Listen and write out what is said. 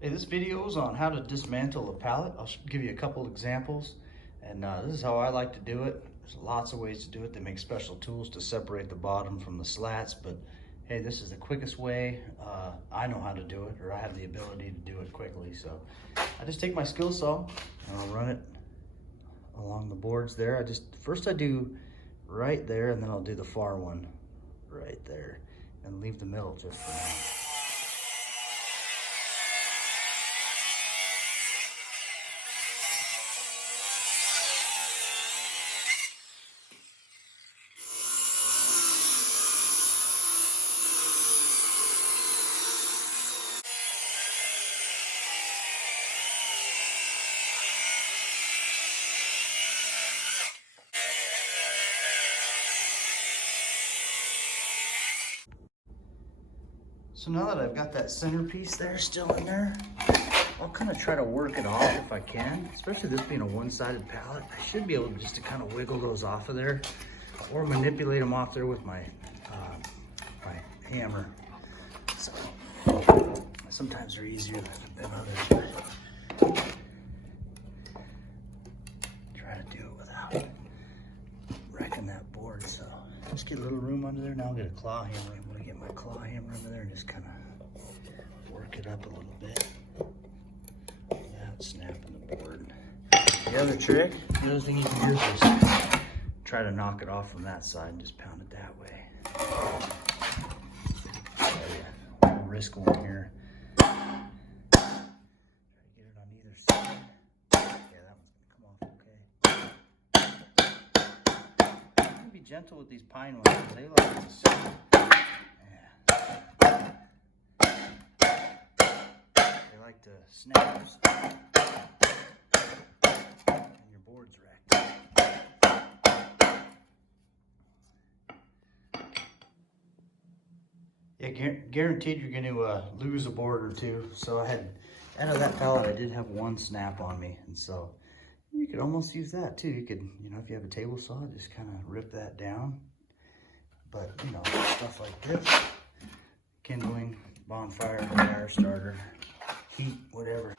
Hey, this video is on how to dismantle a pallet. I'll give you a couple examples, and this is how I like to do it. There's lots of ways to do it. They make special tools to separate the bottom from the slats, but hey, this is the quickest way. I know how to do it, or I have the ability to do it quickly. So I just take my skill saw and I'll run it along the boards there. First I do right there, and then I'll do the far one right there and leave the middle just for now. So now that I've got that centerpiece there still in there, I'll kind of try to work it off if I can, especially this being a one-sided pallet. I should be able just to kind of wiggle those off of there or manipulate them off there with my hammer. So sometimes they're easier than others. Try to do it without wrecking that board. So just get a little room under there. Now I'll get a claw hammer. I'm gonna get my claw hammer under there and just kind of work it up a little bit without snapping the board. The other trick, the other thing you can do is just try to knock it off from that side and just pound it that way. So yeah, risk one here. Try to get it on either side. Yeah, that one's gonna come off okay. Be gentle with these pine ones because they like to sit. Yeah. They like to snap and your board's wrecked. Yeah, guaranteed you're going to lose a board or two. So out of that pallet, I did have one snap on me, and so you could almost use that too. You could, if you have a table saw, just kind of rip that down. But, stuff like this, kindling, bonfire, fire starter, heat, whatever.